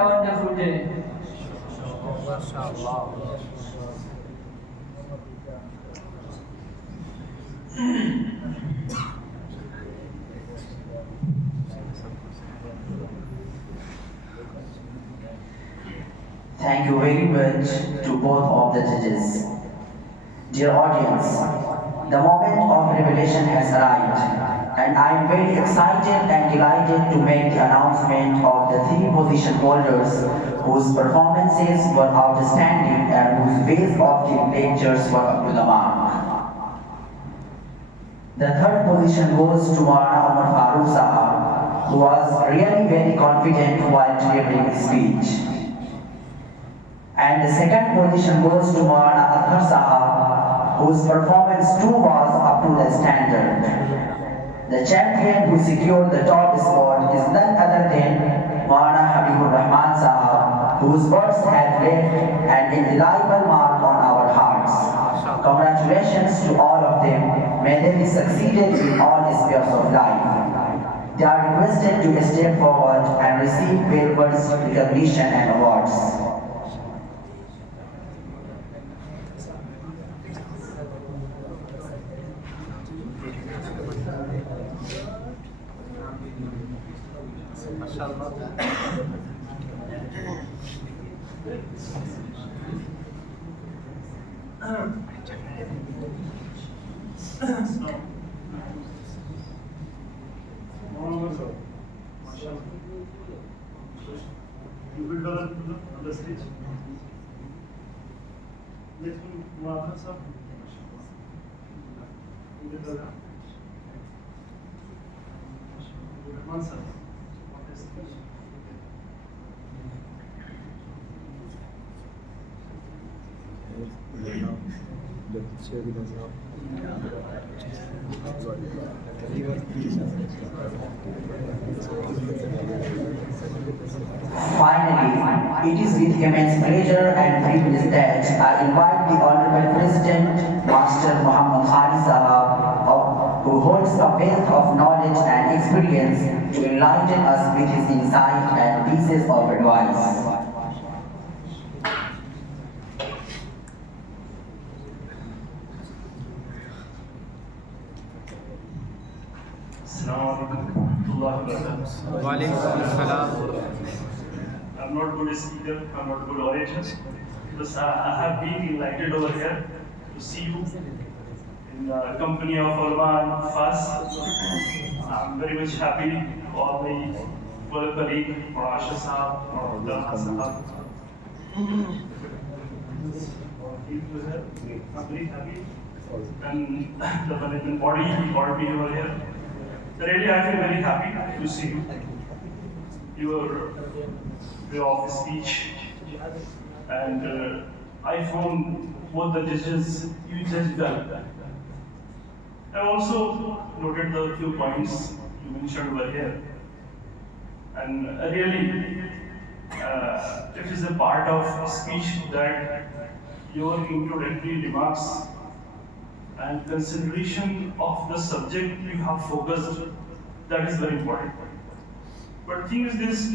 a wonderful day. Thank you very much to both of the judges. Dear audience, the moment of revelation has arrived, and I am very excited and delighted to make the announcement of the three position holders whose performances were outstanding and whose ways of giving lectures were up to the mark. The third position goes to Maulana Umar Farooq Sahab, who was really very confident while delivering his speech. And the second position goes to Maulana Adhar Sahab, whose performance too was up to the standard. The champion who secured the top spot is none other than Maulana Habibur Rahman Sahab, whose words have left an indelible mark on our hearts. Congratulations to all of them. May they be succeeded in all spheres of life. They are requested to step forward and receive well-words, recognition and awards. You will develop on the stage. Next one, sir. One sir. Finally, it is with immense pleasure and privilege that I invite the Honorable President, Master Muhammad Khalid Sb, who holds a wealth of knowledge and experience to enlighten us with his insight and pieces of advice. I'm not good speaker, I'm not good orator. Because I have been invited over here to see you in the company of Ulama and Fas. I'm very much happy for all my colleague, Asha Sahab, Abdullah Sahab. I'm very happy. And the management body called me over here. Really, I feel very happy to see you. Your way of speech, and I found both the judges you judged well. I also noted the few points you mentioned over here, and really, it is a part of speech that your introductory remarks and consideration of the subject you have focused, that is very important. But thing is this,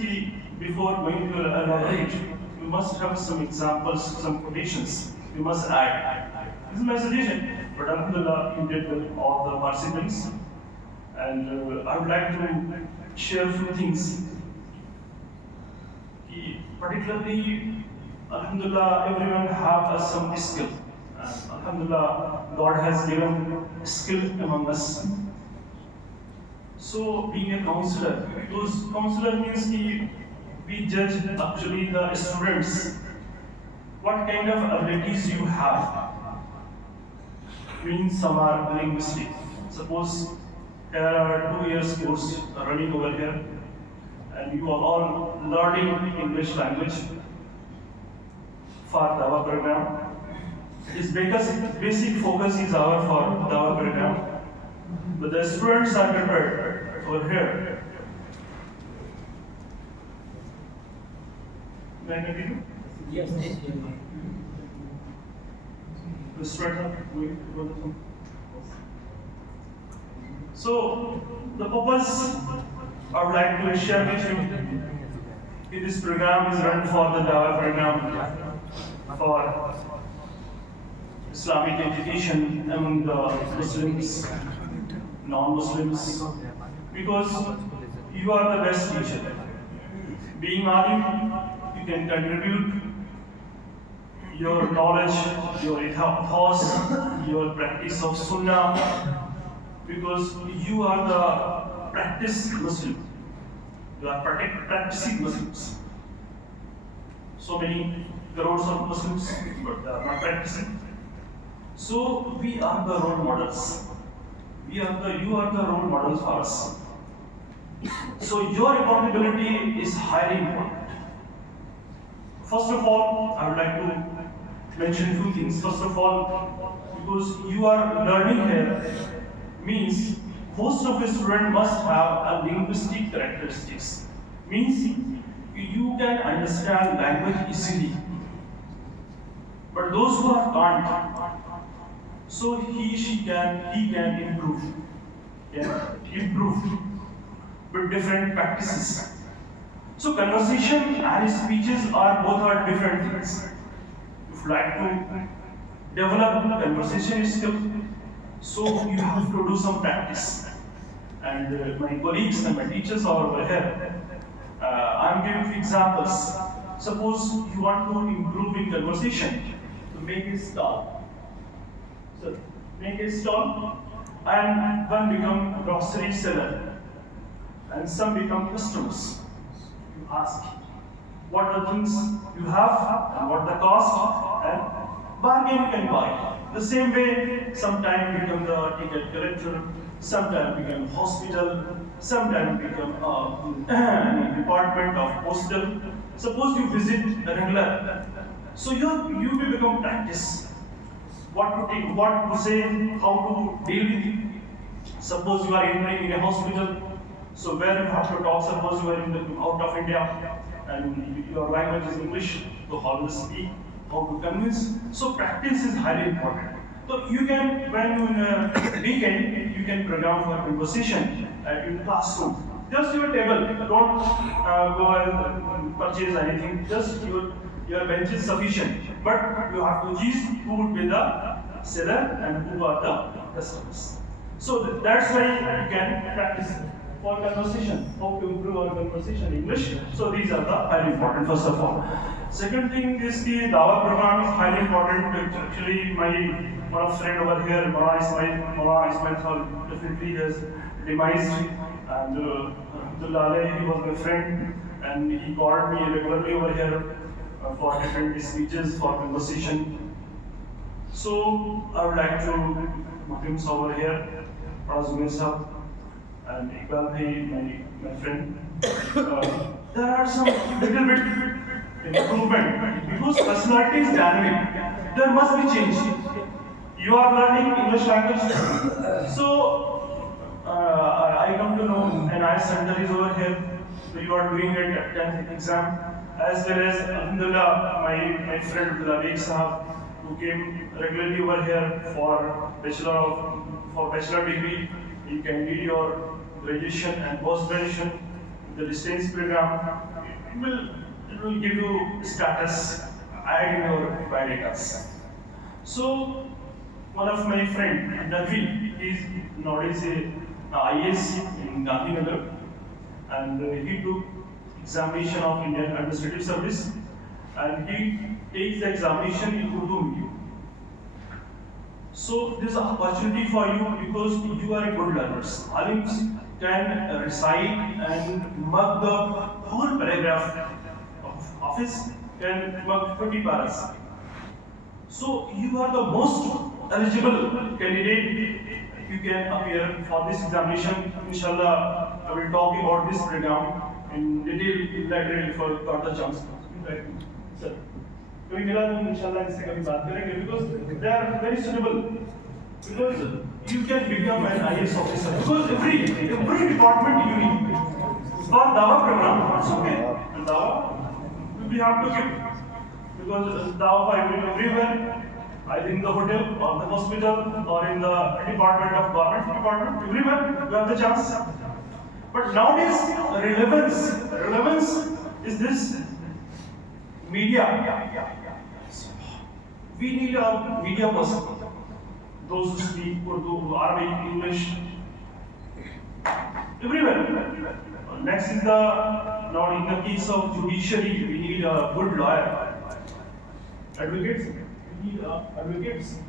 before going to elaborate, you must have some examples, some quotations you must add. This is my suggestion, but Alhamdulillah, you did with all the participants, and I would like to share a few things. Particularly, Alhamdulillah, everyone have some skill. Alhamdulillah, God has given skill among us. So, being a counselor, those counselor means we judge actually the students. What kind of abilities you have? Means some are linguistic. Suppose there are 2 years course running over here, and you are all learning English language for Dawa program. Is because basic focus is our for Dawa program, but the students are prepared over here. May I continue? Yes. The students are going. So the purpose I would like to share with you This program is run for the Dawa program for Islamic education among the Muslims, non-Muslims, because you are the best teacher. Being alim, you can contribute your knowledge, your ethos, your practice of Sunnah, because you are the practiced Muslim. You are practicing Muslims. So many crores of Muslims, but they are not practicing. So we are the role models. You are the role models for us. So your accountability is highly important. First of all, I would like to mention two things. First of all, because you are learning here, means most of the student must have a linguistic characteristics. Means you can understand language easily. But those who are can't, so he can improve. Improve with different practices. So conversation and speeches are both are different things. If you like to develop conversation skill, so you have to do some practice. And my colleagues and my teachers are over here. I'm giving you examples. Suppose you want to improve in conversation, to make a stall. So make a stall, and one become grocery seller, and some become customers. You ask what the things you have and what the cost, and bargain you can buy. The same way, sometime become the ticket collector, sometime become hospital, sometime become department of postal. Suppose you visit a regular, so you will become practice. What to take, what to say, how to deal with it. Suppose you are entering in a hospital, so where you have to talk. Suppose you are out of India and your language is English, so how to speak, how to convince. So practice is highly important. So you can, when you in a weekend, you can program for conversation in classroom. Just your table. Don't go and purchase anything. Just your bench is sufficient. But you have to choose who would be the seller and who are the customers. So that's why you can practice for conversation, how to improve our conversation in English. So these are the highly important, first of all. Second thing is the Dawa program is highly important. Actually, my one of friend over here, Mara Ismail, definitely has demised, and Alhamdulillah, he was my friend, and he called me regularly over here for different speeches, for conversation. So I would like to him over here, Zubair Sahab, and Iqbal bhai, my friend. There are some little bit improvement because personality is dynamic. There must be change. You are learning English language, so I come to know an IELTS center is over here. So you are doing it 10th exam, as well as Alhamdulillah, my friend Khalid Sb, who came regularly over here for bachelor degree. You can do your graduation and post graduation. The distance program, it will give you status add in your biodatas. So one of my friend Navi is nowadays a IAS in Gandhinagar, and he took examination of Indian Administrative Service, and he takes the examination in Urdu medium. So this is an opportunity for you because you are a good learner. Alims can recite and mug the whole paragraph of office can mug 20 paras. So you are the most eligible candidate. You can appear for this examination. Inshallah, I will talk about this program in detail later if I got the chance. Sir. कभी मिला तो इंशाल्लाह इससे कभी बात करेंगे because they are very suitable, because you can become an IAS officer, because every department you need for Dawa program. It's okay, and Dawa we have to give, because Dawa I will everywhere, either in the hotel or the hospital or in the department of government department, everywhere you have the chance. But nowadays relevance is this media. We need a media person. Those who speak Urdu, Arabic, English, everywhere. Next is now in the case of judiciary, we need a good lawyer. Advocates, we need advocates.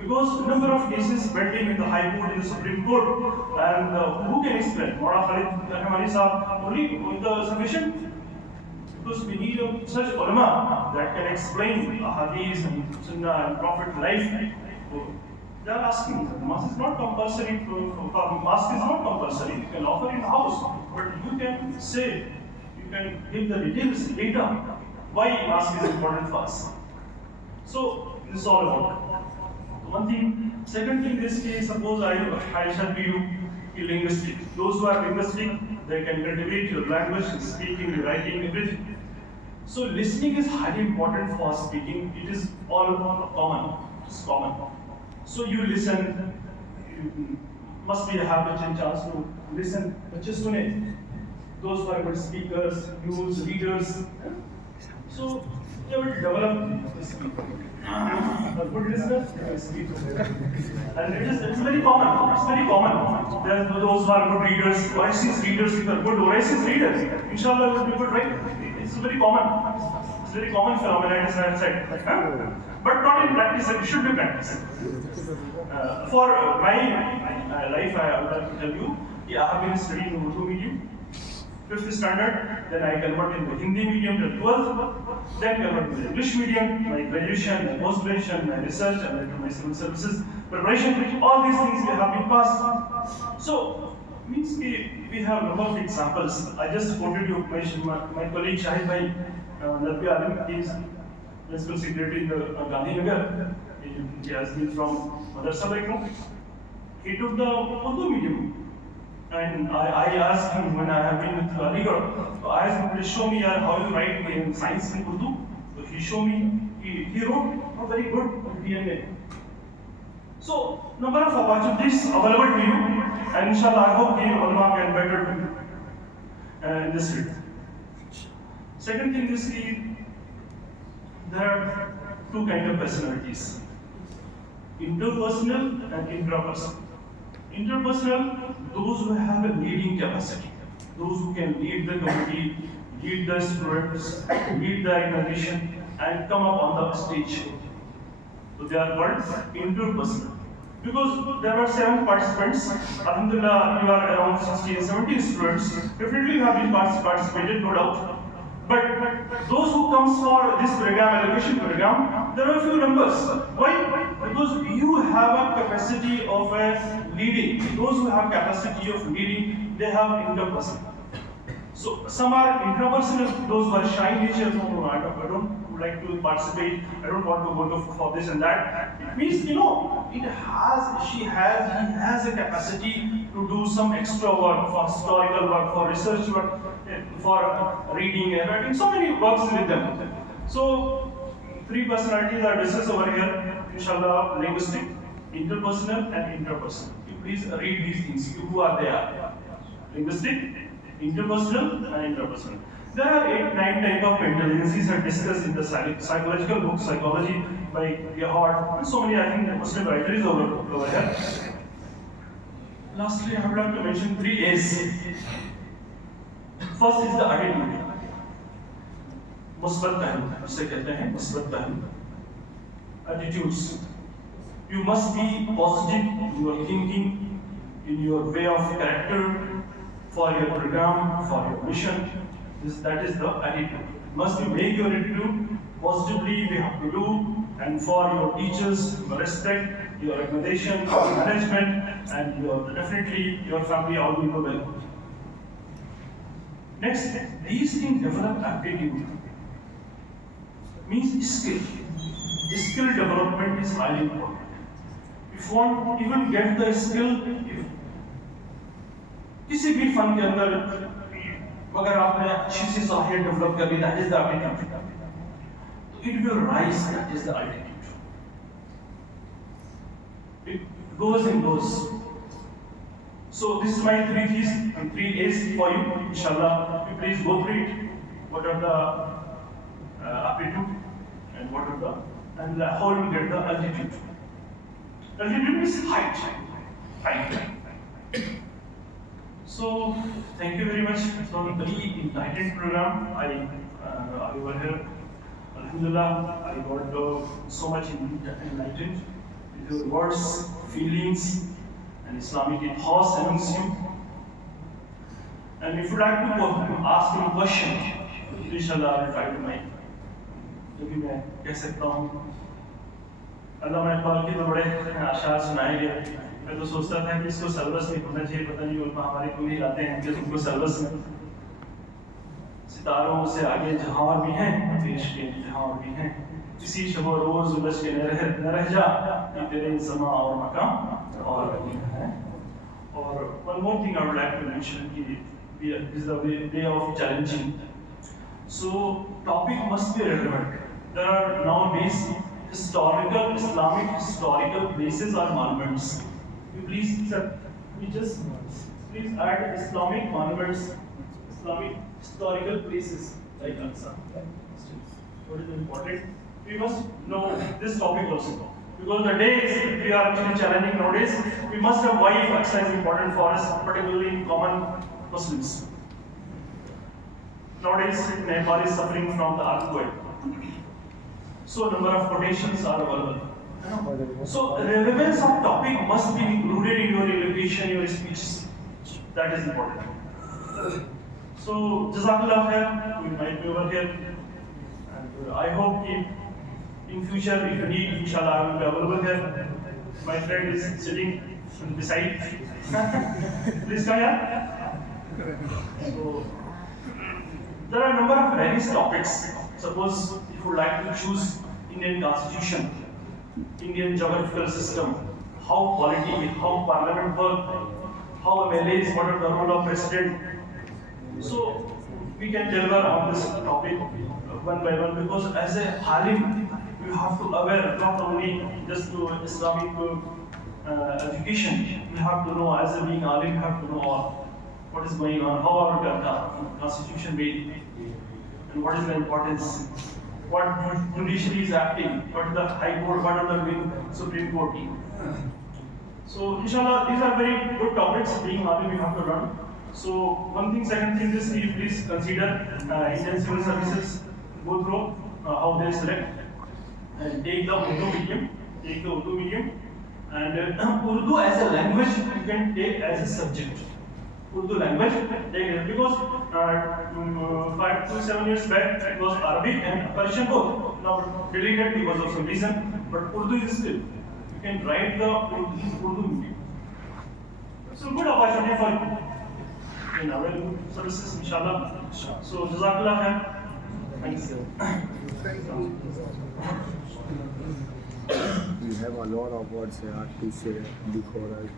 Because number of cases pending in the High Court, in the Supreme Court, and who can explain? Mora Khalid Sb only with the sufficient? Because we need such ulama that can explain hadith and sunnah and prophet life. They are asking, mask is not compulsory, mask is not compulsory. You can offer in house, but you can say, you can give the details, data, why mask is important for us. So, this is all about one thing. Second thing, this case, suppose I shall be you linguistic. Those who are linguistic, they can cultivate your language, speaking, writing, everything. So listening is highly important for speaking. It is all common. It's common. So you listen. You must be a habit and chance to listen. But just those who are good speakers, news readers. So they will develop this speaker. A good listener, they will speak. And it's very common. It's very common. There are those who are good readers, oasis readers, if you are good oasis readers, inshallah will be good, right? It's very common. It's very common phenomenon, as I have said. But not in practice, it should be practiced. For my life, I would like to tell you, I have been studying Urdu medium, 5th standard, then I convert into Hindi medium till 12th, then convert to English medium, my graduation, my post-graduation, my research, and my civil services preparation, all these things we have been passed. So, means we have a number of examples. I just quoted you, my colleague Shahid Bhai, Nadbi Alim, he is principal secretary in the Gandhinagar. He has been from Madrasa background. He took the Urdu medium. And I asked him when I have been with Aligarh, I asked him, please show me how you write in science in Urdu. So he showed me, he wrote a very good DNA. So, number of opportunities available to you, and inshallah I hope the ulama can better in this field. Second thing is there are two kinds of personalities, interpersonal and intrapersonal. Interpersonal, those who have a leading capacity, those who can lead the committee, lead the students, lead the organization, and come up on the stage. So they are called interpersonal. Because there are 7 participants, alhamdulillah, you are around 16, 17 students, definitely you have been participated, no doubt. But those who comes for this program, allocation program, there are a few numbers. Why? Because you have a capacity of leading. Those who have capacity of leading, they have interpersonal. So some are intrapersonal, those who are shy in nature, no, I don't like to participate, I don't want to go for this and that. It means, he has a capacity to do some extra work, for historical work, for research work, for reading and writing, so many works with them. So 3 personalities are discussed over here, inshallah, linguistic, interpersonal and interpersonal. You please read these things, who are there. Linguistic, interpersonal and interpersonal. There are 8, 9 types of intelligences are discussed in the psychological book, Psychology by Gerhardt, and so many, I think, Muslim writers over here. Lastly, I would like to mention 3 A's. First is the attitude. Musbat पहलू, जिसे कहते हैं musbat पहलू. Attitudes. You must be positive in your thinking, in your way of character, for your program, for your mission. That is the attitude. Must you make your attitude positively, we have to do, and for your teachers, respect, your organization, your management, and definitely your family, all will go well. Next, these things develop aptitude. Means skill. Skill development is highly important. If one even get the skill, किसी भी fun के अंदर अगर आपने अच्छी सी सलाहियत develop कर ली, that is the aptitude. It will rise, that is the altitude. It goes and goes. So this is my 3 T's and 3 A's for you, inshallah. You please go through it. what are the aptitude, and what are the, and how you get the altitude. Altitude is height. Height. So thank you very much for the very enlightened program. I over here. Alhamdulillah, I got so much enlightened with your words, feelings, and Islamic ethos amongst you. And if you like to ask any question, inshallah I will try to make. क्योंकि मैं कह सकता हूँ अल्लामा इकबाल के तो बड़े अशार सुनाए गए। मैं तो सोचता था कि इसको सलबस में होना चाहिए, पता नहीं उल्मा हमारे क्यों नहीं लाते हैं कि तुमको सलबस में। सितारों से आगे जहाँ और भी हैं, देश के जहाँ और भी हैं, किसी शब रोज उलझ के न रह जा कि तेरे ज़मा और मकाम और है। और one more thing I would like to mention is the way of challenging. So topic must be relevant. There are nowadays historical Islamic historical places or monuments. You please, sir, please add Islamic monuments, Islamic historical places like Aqsa. What is important? We must know this topic also. Because the days we are actually challenging nowadays, we must have why Aqsa is important for us, particularly in common Muslims. Nowadays, Nepal is suffering from the earthquake. So number of quotations are available. So relevance of topic must be included in your elocution, your speeches. That is important. So Jazakallah khair, we might be over here. And I hope in future, if you need, inshallah, I will be available here. My friend is sitting beside. Please come here. So there are a number of various topics. Suppose if you would like to choose Indian Constitution, Indian geographical system, how polity, how parliament work, how MLAs, what are the role of president. So we can deliver on this topic one by one, because as a Halim, you have to aware not only just to Islamic education, you have to know, as a being Alim, you have to know all what is going on, how our constitution made, and what is the importance, what judiciary is acting, what is the High Court, what are the Supreme Court. So inshallah, these are very good topics. Being Alim, you have to learn. So one thing, second thing, this you please consider Indian civil services, go through how they select and take the Urdu medium, and Urdu as a language you can take as a subject. Urdu language, because 5 to 7 years back it was Arabic and Persian both. Now deleted because of some reason, but Urdu is still. You can write the Urdu medium. So good opportunity for in our services, inshallah. So Jazakallah khair. Thanks. We have a lot of words here to say before I.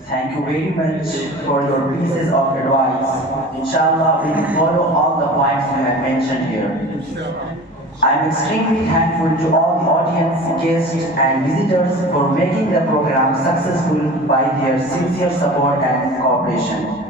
Thank you very much for your pieces of advice. Inshallah, we will follow all the points you have mentioned here. I am extremely thankful to all the audience, guests and visitors for making the program successful by their sincere support and cooperation.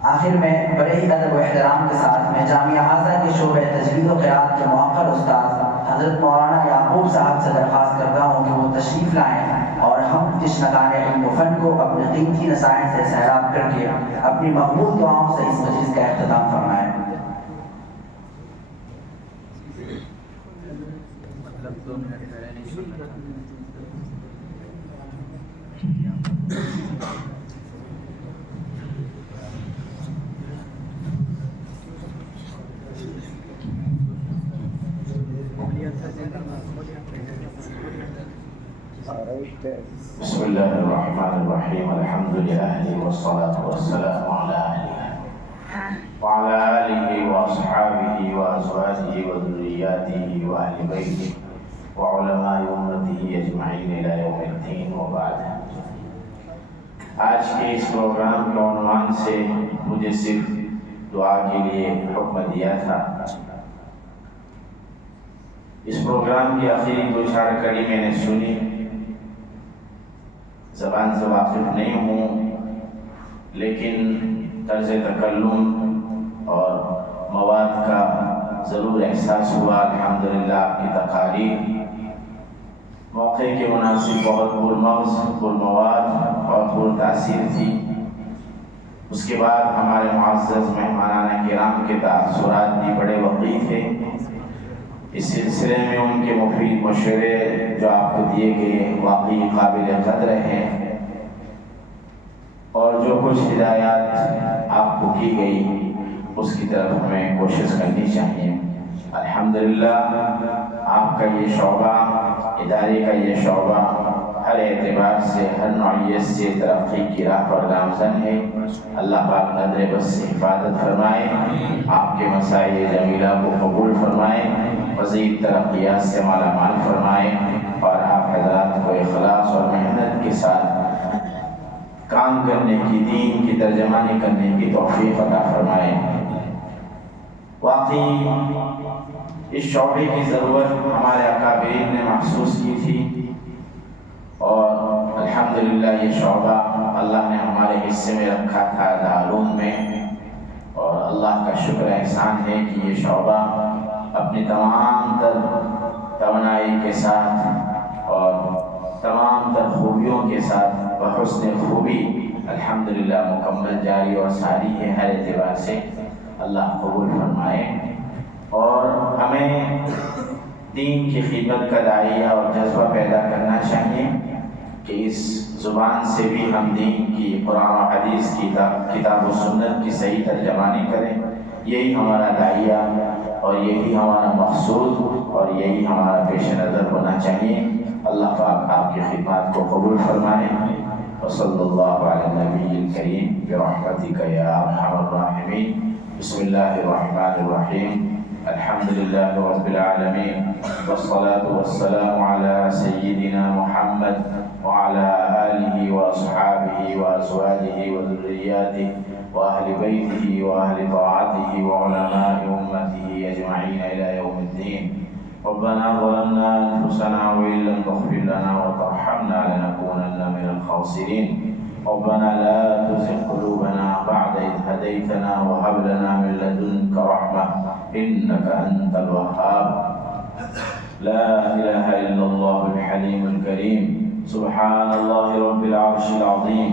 आखिर में बड़े ही अदब व एहतराम के साथ मैं जामिया हाज़ा के शोबे तजवीज़ व क़िराअत के मौक़र उस्ताद हज़रत मौलाना याकूब साहब से दरख्वास्त करता हूँ कि वो तशरीफ़ लाएँ और हम तिश्नकाने इल्म फ़न को अपने कीमती नसाइन से सैराब करके अपनी मक़बूल दुआओं से इस मजलिस का इख्तिताम फरमाएँ। Bismillahirrahmanirrahim. Alhamdulillah wassalatu wassalamu ala alihi wa ala alihi wa ashabihi wa azwajihi wa dhurriyyatihi wa ahli baytihi wa ulama'i ummatihi ajma'in ila yawmiddin wa ba'd. आज के इस प्रोग्राम के उन्वान से मुझे सिर्फ दुआ के लिए हुक्म दिया था। इस प्रोग्राम की आखिरी दो चार कड़ी मैंने सुनी, ज़बान से वाकिफ नहीं हूँ, लेकिन तर्ज़ तकल्लुम और मवाद का ज़रूर एहसास हुआ। अल्हम्दुलिल्लाह आपकी तकारीर मौके के मुनासिब बहुत पुरमौज़, पुरमवाद और पुरतासीर थी। उसके बाद हमारे मुअज़्ज़ज़ मेहमानान किराम के तासुरात भी बड़े वक़ी थे। इस सिलसिले में उनके मुफीद मशवरे जो आपको दिए गए वाकई काबिल क़द्र हैं और जो कुछ हिदायत आपको की गई उसकी तरफ हमें कोशिश करनी चाहिए। अल्हम्दुलिल्लाह आपका ये शोबा, इदारे का ये शोबा हर एतबार से, हर नौइयत से तरक्की की राह पर गामज़न है। अल्लाह पाक नज़र बस से हिफाजत फरमाए, आपके मसाइल जमीला को कबूल फरमाए, मज़ीद तरक्कियात से माला माल फरमाए और आप हज़रात को इखलास और मेहनत के साथ काम करने की, दीन की तर्जमानी करने की तौफीक अता फरमाए। वाकई इस शौबे की ज़रूरत हमारे अकाबरीन ने महसूस की थी और अल्हम्दुलिल्लाह ये शौबा अल्लाह ने हमारे हिस्से में रखा था दारूम में, और अल्लाह का शुक्र एहसान है कि ये शौबा अपनी तमाम तर तवानाई के साथ और तमाम तर खूबियों के साथ बहुस्न खूबी अल्हम्दुलिल्लाह मुकम्मल जारी और सारी है। हर एतबार से अल्लाह कबूल फरमाए और हमें दीन की खिदमत का दायरा और जज्बा पैदा करना चाहिए कि इस ज़ुबान से भी हम दीन की, कुरान और हदीस की, किताब और सुन्नत की सही तर्जमानी करें। यही हमारा दायरा और यही हमारा मकसूद और यही हमारा पेश नज़र होना चाहिए। अल्लाह पाक आपकी खिदमत को कबूल फरमाए। वसल्लल्लाहु अला नबिय्यिल करीम बिरहमतिका या अरहमर राहिमीन। बिस्मिल्लाहिर्रहमानिर्रहीम। अल्हम्दुलिल्लाहि रब्बिल आलमीन वस्सलातु वस्सलामु अला सय्यिदिना मुहम्मद व अला आलिहि व अस्हाबिहि व अज़वाजिहि व ज़ुर्रिय्यातिहि व अहलि बैतिहि व अहलि ताअतिहि व उलमाइ उम्मतिहि अजमईन इला यौमिद्दीन। रब्बना ज़लमना अनफुसना व इन लम तग़फिर लना व तरहमना लनकूनन्ना मिनल ख़ासिरीन। रब्बना ला तुज़िग़ क़ुलूबना बअद इज़ हदैतना व हब लना मिन लदुनका रहमह इन्नका अंतल वह्हाब। ला इलाहा इल्लल्लाहुल हलीमुल करीम। सुब्हानल्लाहि रब्बिल अर्शिल अज़ीम।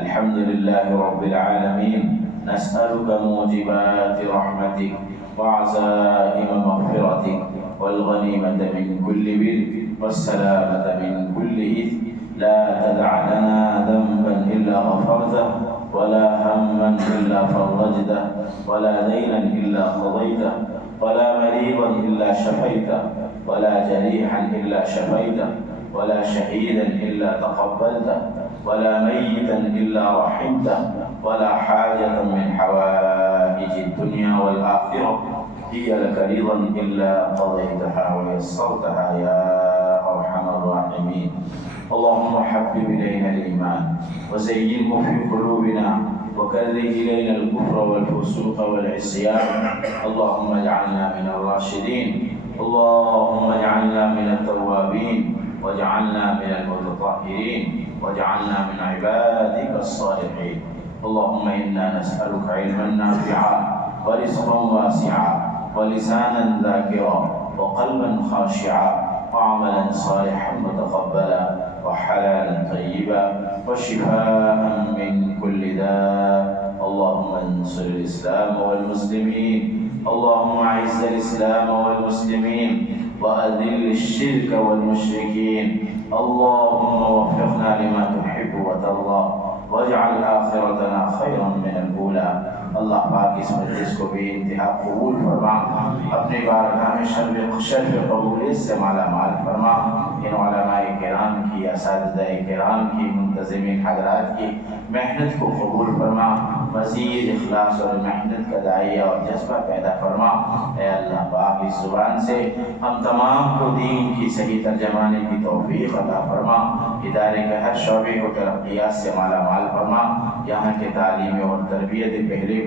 अल्हम्दुलिल्लाहि रब्बिल आलमीन। नस्अलुका मूजिबाति रहमतिक व अज़ाइम मग़फ़िरतिक वल गनीमत मिन कुल्लि बिर वस्सलामत मिन कुल्लि इथ्म। ला तदअ लना ज़ंबन इल्ला गफ़रतह वला हम्मन इल्ला फ़रजतह वला दैनन इल्ला क़ज़यतह वला मरीज़न इल्ला शफ़ैतह वला जरीहन इल्ला शफ़ैतह वला शहीदन इल्ला तक़ब्बलतह वला मय्यितन इल्ला रहिमतह वला हाजतन मिन हवाइजिद दुनिया वल आखिरह हिय लका रिज़न इल्ला क़ज़यतहा व यस्सरतहा या अरहमर राहिमीन। अल्लाहुम्मा हब्बिब इलैना al-ईमान व ज़य्यिनहु फ़ी क़ुलूबिना व कर्रिह इलैना al-कुफ़्र वल फ़ुसूक़ वल इस्यान। अल्लाहुम्मा इजअलना मिनर राशिदीन। अल्लाहुम्मा इजअलना मिनत तव्वाबीन वजअलना मिनल मुततahहिरीन वजअलना मिन इबादिकस सालिहीन। अल्लाहुम्मा इन्ना नस्अलुका इल्मन नाफ़िअन व रिज़्क़न वासिअन व लिसानन ज़ाकिरन व क़ल्बन ख़ाशिअन व अमलन सालिहन मुतक़ब्बलन व हलालन तय्यिबन व शिफ़ाअन मिन कुल्लि दाअ। अल्लाहुम्मा अंसुरिल इस्लाम वल मुस्लिमीन। अल्लाहुम्मा अइज़्ज़िल इस्लाम वल मुस्लिमीन व अज़िल्लिश शिर्क वल मुश्रिकीन। अल्लाहुम्मा वफ़्फ़िक़ना लिमा तुहिब्बु व तर्ज़ा वजअल आखिरतना खैरन मिनल ऊला। अल्लाह पाक इस मजलिस को बेइंतहा कबूल फरमा, अपनी बारगाह में शर्फ़ कबूलियत से माला माल फरमा। इन उलमाए किराम की, असातिज़ाए किराम की, मुंतज़िमीन हज़रात की मेहनत को कबूल फरमा, मज़ीद इखलास और मेहनत का दायरा और जज्बा पैदा फरमा। ऐ अल्लाह पाक इस ज़ुबान से हम तमाम को दीन की सही तर्जमाने की तौफ़ीक़ अता फरमा। इदारे के हर शोबे को तरक्कियात से माला माल फरमा। यहाँ के तालीम और तरबियत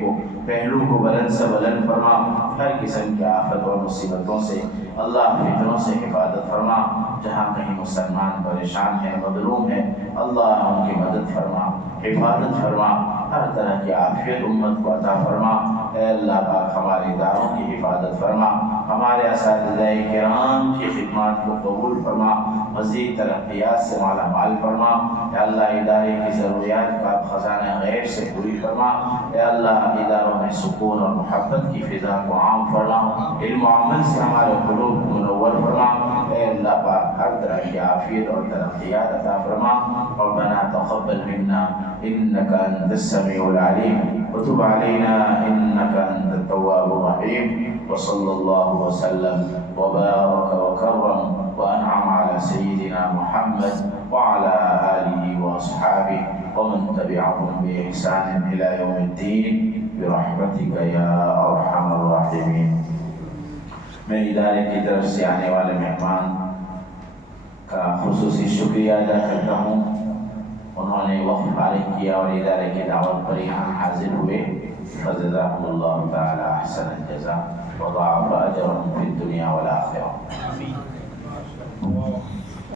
पहलू को बुलंद से बुलंद फरमा। हर किस्म की आफत और मुसीबतों से, अल्लाह फितनों से हिफाजत फरमा। जहाँ कहीं मुसलमान परेशान है, मज़लूम है, अल्लाह उनकी मदद फरमा, हिफाजत फरमा। हर तरह की आफियत उम्मत को अता फरमा। ऐ अल्लाह पाक हमारे इदारों की हिफाजत फरमा, हमारे असातिज़ाए किराम की खिदमत को कबूल फरमा, मज़ीद तरक्यात से माला माल फरमा। या अल्लाह इदारे की ज़रूरियात का ख़ज़ाना गैब से पूरी फरमा। या अल्लाह इदारों में सुकून और मोहब्बत की फ़िज़ा को आम फरमा, इल्म और अमल से हमारे क़ुलूब को मुनव्वर फरमा। ऐ अल्लाह पाक हर तरह की आफियत और तरक्यात अता फरमा। रब्बना तक़ब्बल मिन्ना इन्नका अंतस समीउल अलीम व तुब अलैना इन्नका अंतत तव्वाबुर रहीम। व सल्लल्लाहु वसल्लम व बारक व करम व अनअम अला सय्यिदिना मुहम्मद व अला आलिहि व अस्हाबिहि व मन तबिअहुम बि इहसान इला यौमिद्दीन बिरहमतिका या अरहमर राहिमीन। मैं इदारे की तरफ से आने वाले मेहमान का खुसूसी शुक्रिया अदा करता हूँ। उन्होंने वक्त फारिग किया और इदारे की दावत पर यहाँ हाजिर हुए। फजज़ाकुमुल्लाहु तआला अहसनल जज़ा व ज़ाअफ़ अजरहुम फ़िद दुनिया वल आखिरह।